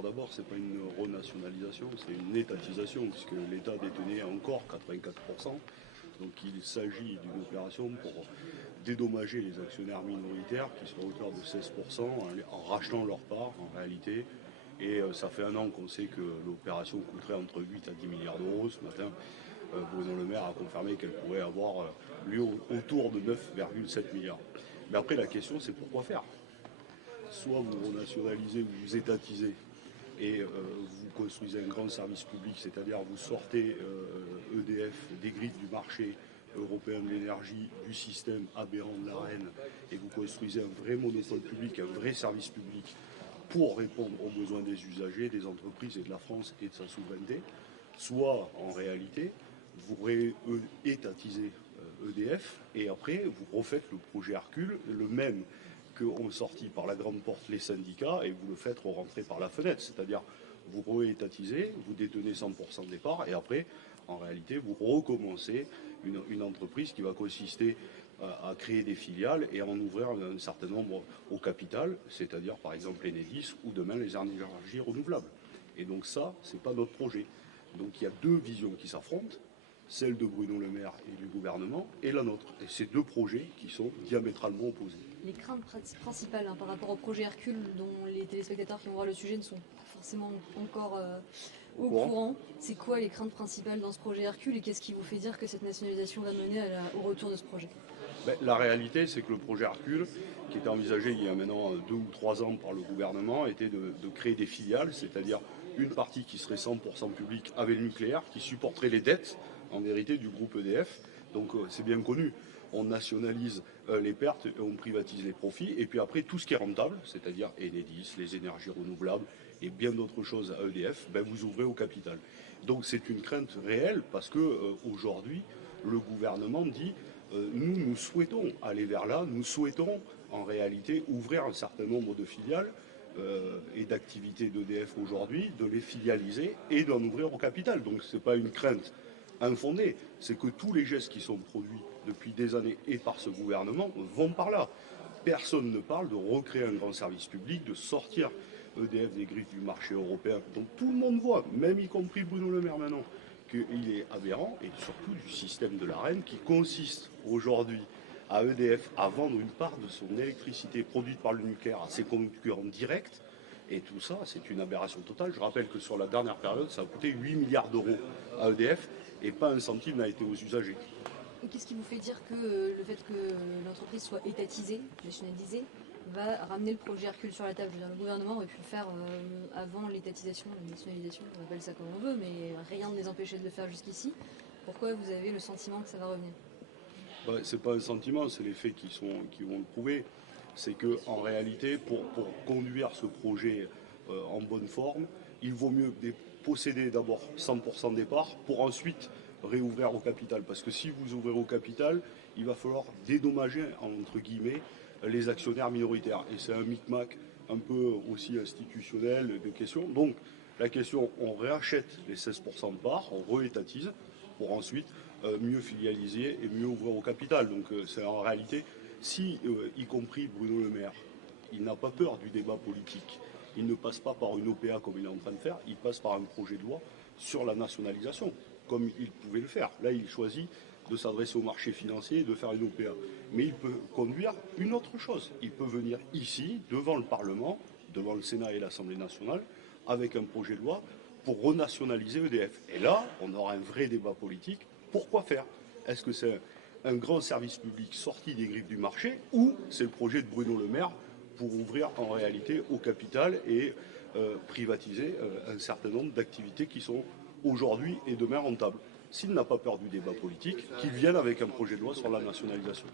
Alors d'abord, ce n'est pas une renationalisation, c'est une étatisation, puisque l'État détenait encore 84%. Donc il s'agit d'une opération pour dédommager les actionnaires minoritaires qui sont à hauteur de 16% en rachetant leur part en réalité. Et ça fait un an qu'on sait que l'opération coûterait entre 8 à 10 milliards d'euros. Ce matin, Bruno Le Maire a confirmé qu'elle pourrait avoir lieu autour de 9,7 milliards. Mais après, la question, c'est pourquoi faire? Soit vous renationalisez ou vous étatisez et vous construisez un grand service public, c'est-à-dire vous sortez EDF des griffes du marché européen de l'énergie, du système aberrant de l'AREN, et vous construisez un vrai monopole public, un vrai service public pour répondre aux besoins des usagers, des entreprises et de la France et de sa souveraineté. Soit, en réalité, vous réétatisez EDF et après vous refaites le projet Hercule, le même qu'ont sorti par la grande porte les syndicats, et vous le faites rentrer par la fenêtre, c'est-à-dire vous réétatisez, vous détenez 100% des parts et après, en réalité, vous recommencez une entreprise qui va consister à créer des filiales et à en ouvrir un certain nombre au capital, c'est-à-dire par exemple Enedis ou demain les énergies renouvelables. Et donc ça, c'est pas notre projet. Donc il y a deux visions qui s'affrontent, celle de Bruno Le Maire et du gouvernement et la nôtre. Et c'est deux projets qui sont diamétralement opposés. Les craintes principales par rapport au projet Hercule, dont les téléspectateurs qui vont voir le sujet ne sont pas forcément encore au courant, c'est quoi les craintes principales dans ce projet Hercule et qu'est-ce qui vous fait dire que cette nationalisation va mener au retour de ce projet? La réalité, c'est que le projet Hercule, qui était envisagé il y a maintenant 2 ou 3 ans par le gouvernement, était de créer des filiales, c'est-à-dire une partie qui serait 100% publique avec le nucléaire, qui supporterait les dettes, en vérité, du groupe EDF. Donc c'est bien connu. On nationalise les pertes et on privatise les profits. Et puis après, tout ce qui est rentable, c'est-à-dire Enedis, les énergies renouvelables et bien d'autres choses à EDF, vous ouvrez au capital. Donc c'est une crainte réelle parce que aujourd'hui, le gouvernement dit nous souhaitons aller vers là, nous souhaitons en réalité ouvrir un certain nombre de filiales et d'activités d'EDF aujourd'hui, de les filialiser et d'en ouvrir au capital. Donc ce n'est pas une crainte infondée, c'est que tous les gestes qui sont produits depuis des années et par ce gouvernement vont par là. Personne ne parle de recréer un grand service public, de sortir EDF des griffes du marché européen. Donc tout le monde voit, même y compris Bruno Le Maire maintenant, qu'il est aberrant, et surtout du système de l'AREN qui consiste aujourd'hui à EDF à vendre une part de son électricité produite par le nucléaire à ses concurrents directs. Et tout ça, c'est une aberration totale. Je rappelle que sur la dernière période, ça a coûté 8 milliards d'euros à EDF et pas un centime n'a été aux usagers. Et qu'est-ce qui vous fait dire que le fait que l'entreprise soit étatisée, nationalisée, va ramener le projet Hercule sur la table? Je veux dire, le gouvernement aurait pu le faire avant l'étatisation, la nationalisation, on appelle ça comme on veut, mais rien ne les empêchait de le faire jusqu'ici. Pourquoi vous avez le sentiment que ça va revenir? C'est pas un sentiment, c'est les faits qui vont le prouver. C'est qu'en réalité, pour conduire ce projet en bonne forme, il vaut mieux posséder d'abord 100% des parts pour ensuite réouvrir au capital. Parce que si vous ouvrez au capital, il va falloir dédommager, entre guillemets, les actionnaires minoritaires. Et c'est un micmac un peu aussi institutionnel de questions. Donc la question, on réachète les 16% de parts, on réétatise pour ensuite mieux filialiser et mieux ouvrir au capital. Donc c'est en réalité, si, y compris Bruno Le Maire, il n'a pas peur du débat politique, il ne passe pas par une OPA comme il est en train de faire, il passe par un projet de loi sur la nationalisation, comme il pouvait le faire. Là, il choisit de s'adresser au marché financier et de faire une OPA. Mais il peut conduire une autre chose. Il peut venir ici, devant le Parlement, devant le Sénat et l'Assemblée nationale, avec un projet de loi pour renationaliser EDF. Et là, on aura un vrai débat politique. Pourquoi faire? Est-ce que c'est un grand service public sorti des griffes du marché ou c'est le projet de Bruno Le Maire pour ouvrir en réalité au capital et privatiser un certain nombre d'activités qui sont aujourd'hui et demain rentables? S'il n'a pas peur du débat politique, qu'il vienne avec un projet de loi sur la nationalisation.